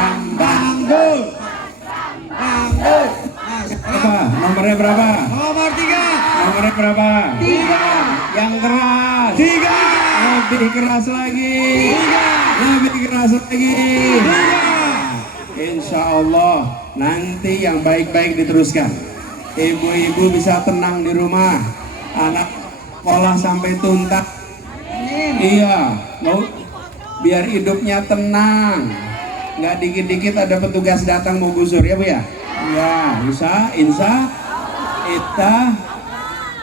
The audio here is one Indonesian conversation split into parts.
Pram Bangdul. Bangdul. Berapa? Nomornya berapa? Nomor 3. Nomornya berapa? 3. Yang keras. 3. Lebih keras lagi. 3. Lebih keras lagi. 3. Insya Allah nanti yang baik-baik diteruskan. Ibu-ibu bisa tenang di rumah. Anak sekolah sampai tuntas. Iya, mau biar hidupnya tenang. Nggak dikit-dikit ada petugas datang mau gusur ya Bu ya? Ya, insya kita.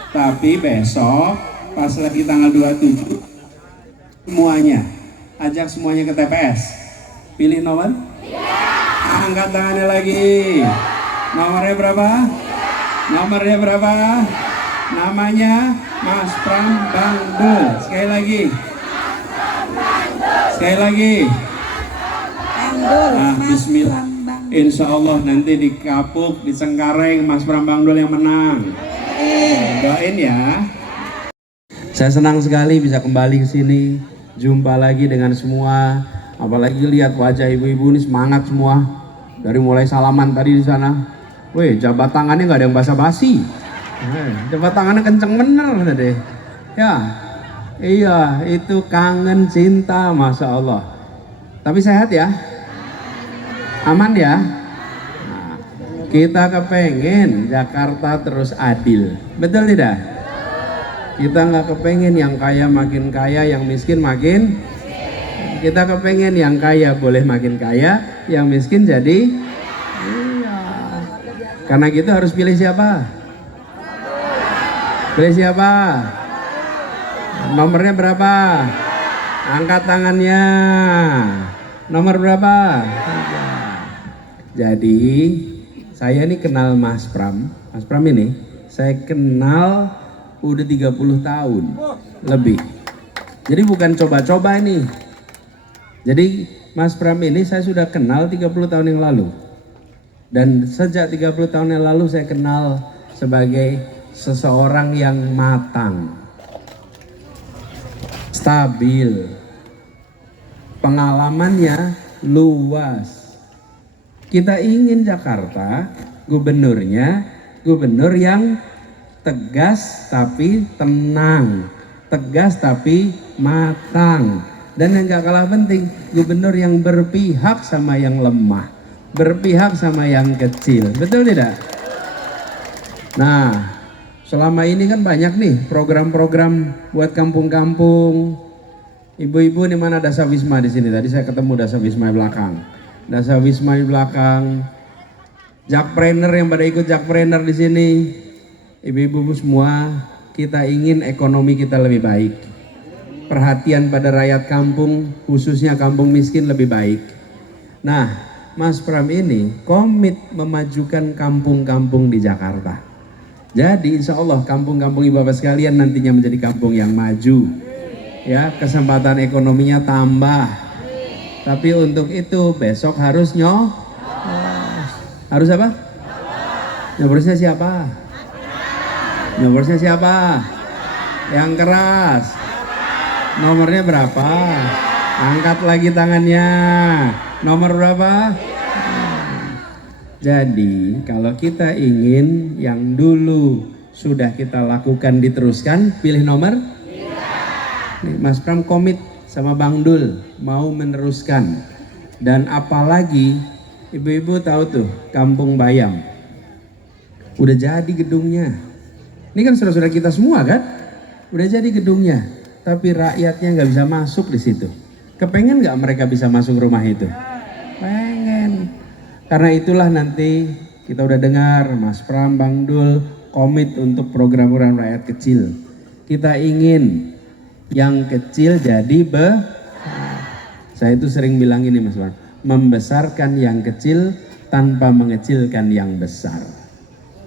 Tapi besok pas lagi tanggal 27 semuanya ajak semuanya ke TPS. Pilih nomor? Angkat tangannya lagi. Nomornya berapa? Nomornya berapa? Namanya Mas Pram Bangdul. Sekali lagi. Sekali lagi. Nah, bismillah. Insya Allah nanti di Kapuk, di Cengkareng, Mas Pram Bangdul yang menang. Doain ya. Saya senang sekali bisa kembali ke sini, jumpa lagi dengan semua. Apalagi lihat wajah ibu-ibu ini semangat semua. Dari mulai salaman tadi di sana. Weh, jabat tangannya nggak ada yang basa-basi. Jabat tangannya kenceng bener tadi. Ya, iya itu kangen cinta, masya Allah. Tapi sehat ya, aman ya. Nah, kita kepengen Jakarta terus adil, betul tidak? Kita nggak kepengen yang kaya makin kaya, yang miskin makin. Kita kepengen yang kaya boleh makin kaya, yang miskin jadi. Iya. Karena gitu harus pilih siapa? Pilih siapa? Nomornya berapa? Angkat tangannya. Nomor berapa? Jadi saya ini kenal Mas Pram. Mas Pram ini saya kenal udah 30 tahun lebih. Jadi bukan coba-coba ini. Jadi Mas Pram ini saya sudah kenal 30 tahun yang lalu. Dan sejak 30 tahun yang lalu saya kenal sebagai seseorang yang matang, stabil, pengalamannya luas. Kita ingin Jakarta gubernurnya gubernur yang tegas tapi tenang, tegas tapi matang, dan yang gak kalah penting gubernur yang berpihak sama yang lemah, berpihak sama yang kecil, betul tidak? Nah, selama ini kan banyak nih program-program buat kampung-kampung. Ibu-ibu di mana Dasa Wisma di sini? Tadi saya ketemu Dasa Wisma di belakang. Dasa Wisma di belakang. Jakpreneur yang pada ikut Jakpreneur di sini. Ibu-ibu semua, kita ingin ekonomi kita lebih baik. Perhatian pada rakyat kampung, khususnya kampung miskin lebih baik. Nah, Mas Pram ini komit memajukan kampung-kampung di Jakarta. Jadi insya Allah kampung-kampung ibu bapak sekalian nantinya menjadi kampung yang maju. Ya, kesempatan ekonominya tambah. Tapi untuk itu besok harus harus apa? Nyobrosnya siapa? Nyobrosnya siapa? Yang keras. Nomornya berapa? Angkat lagi tangannya. Nomor berapa? Jadi kalau kita ingin yang dulu sudah kita lakukan diteruskan, pilih nomor. Nih, Mas Pram komit sama Bang Dul mau meneruskan. Dan apalagi ibu-ibu tahu tuh Kampung Bayam udah jadi gedungnya. Ini kan saudara-saudara kita semua kan, udah jadi gedungnya. Tapi rakyatnya nggak bisa masuk di situ. Kepengen nggak mereka bisa masuk rumah itu? Pengen. Karena itulah nanti kita udah dengar Mas Pram, Bang Dul komit untuk program-program rakyat kecil. Kita ingin yang kecil jadi saya itu sering bilang ini Mas Pram, membesarkan yang kecil tanpa mengecilkan yang besar.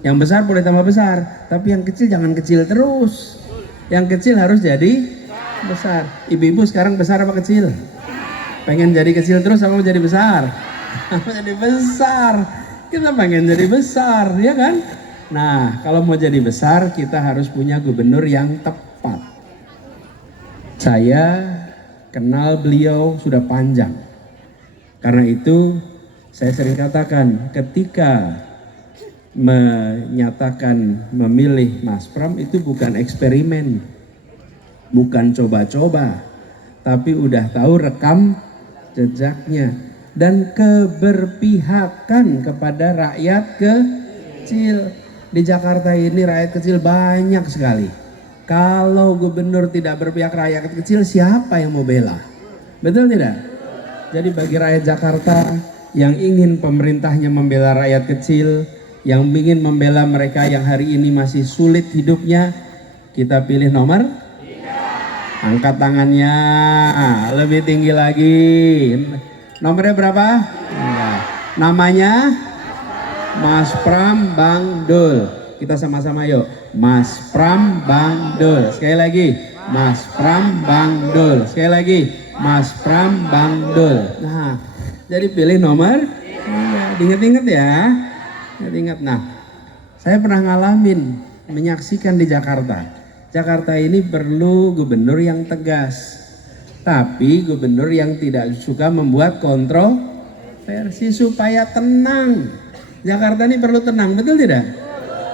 Yang besar boleh tambah besar, tapi yang kecil jangan kecil terus. Yang kecil harus jadi besar. Ibu-ibu sekarang besar apa kecil? Pengen jadi kecil terus apa mau jadi besar? Jadi besar. Kita pengen jadi besar, ya kan? Nah, kalau mau jadi besar kita harus punya gubernur yang tepat. Saya kenal beliau sudah panjang. Karena itu Saya sering katakan ketika menyatakan memilih Mas Pram itu bukan eksperimen, bukan coba-coba, tapi udah tahu rekam jejaknya dan keberpihakan kepada rakyat kecil. Di Jakarta ini rakyat kecil banyak sekali. Kalau gubernur tidak berpihak rakyat kecil, siapa yang mau bela? Betul tidak? Jadi bagi rakyat Jakarta yang ingin pemerintahnya membela rakyat kecil, yang ingin membela mereka yang hari ini masih sulit hidupnya, kita pilih nomor 3. Angkat tangannya, lebih tinggi lagi. Nomornya berapa? 3. Namanya Mas Pram Bang Dul. Kita sama-sama yuk. Mas Pram Bang Dul. Sekali lagi. Mas Pram Bang Dul. Sekali lagi. Mas Pram Bang Dul. Nah, jadi pilih nomor. Ingat-ingat ya. Ingat. Nah, saya pernah ngalamin menyaksikan di Jakarta. Jakarta ini perlu gubernur yang tegas. Tapi gubernur yang tidak suka membuat kontroversi supaya tenang. Jakarta ini perlu tenang, betul tidak?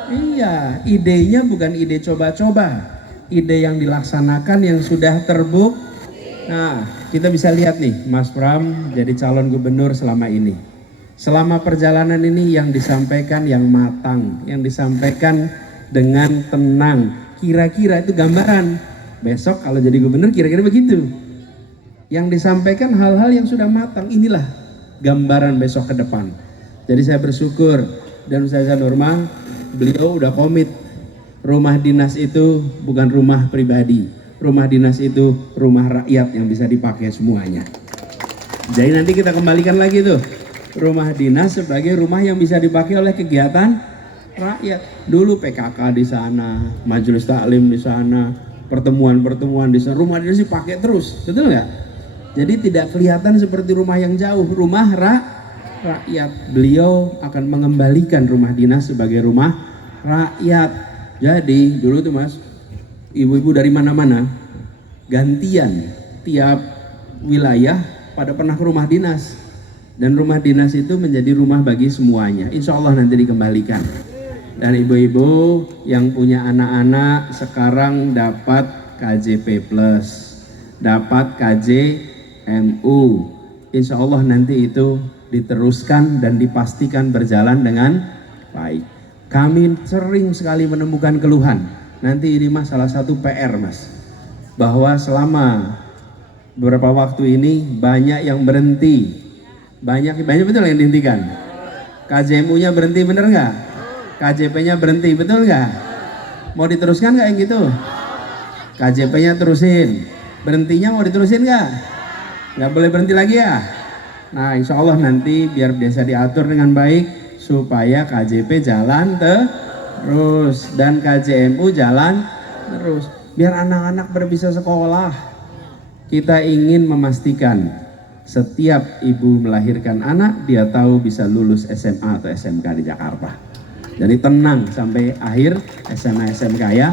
Iya, idenya bukan ide coba-coba. Ide yang dilaksanakan yang sudah terbukti. Nah, kita bisa lihat nih, Mas Pram jadi calon gubernur selama ini. Selama perjalanan ini yang disampaikan yang matang, yang disampaikan dengan tenang. Kira-kira itu gambaran. Besok kalau jadi gubernur kira-kira begitu. Yang disampaikan hal-hal yang sudah matang. Inilah gambaran besok ke depan. Jadi saya bersyukur dan Ustazah Nurma, beliau udah komit. Rumah dinas itu bukan rumah pribadi. Rumah dinas itu rumah rakyat yang bisa dipakai semuanya. Jadi nanti kita kembalikan lagi tuh. Rumah dinas sebagai rumah yang bisa dipakai oleh kegiatan rakyat. Dulu PKK di sana, majelis taklim di sana, pertemuan-pertemuan di sana. Rumah dinas dipakai terus, betul nggak? Jadi tidak kelihatan seperti rumah yang jauh. Rumah rakyat. Beliau akan mengembalikan rumah dinas sebagai rumah rakyat. Jadi dulu tuh Mas, ibu-ibu dari mana-mana gantian tiap wilayah pada pernah ke rumah dinas, dan rumah dinas itu menjadi rumah bagi semuanya. Insya Allah nanti dikembalikan. Dan ibu-ibu yang punya anak-anak sekarang dapat KJP Plus, dapat KJMU. Insya Allah nanti itu diteruskan dan dipastikan berjalan dengan baik. Kami sering sekali menemukan keluhan. Nanti ini Mas salah satu PR Mas, bahwa selama beberapa waktu ini banyak yang berhenti, banyak betul yang dihentikan. KJMU-nya berhenti, bener nggak? KJP-nya berhenti, betul nggak? Mau diteruskan nggak yang gitu? KJP-nya terusin, berhentinya mau diterusin nggak? Nggak boleh berhenti lagi ya? Nah, insya Allah nanti biar biasa diatur dengan baik supaya KJP jalan terus dan KJMU jalan terus, biar anak-anak bisa sekolah. Kita ingin memastikan setiap ibu melahirkan anak dia tahu bisa lulus SMA atau SMK di Jakarta. Jadi tenang sampai akhir SMA SMK ya.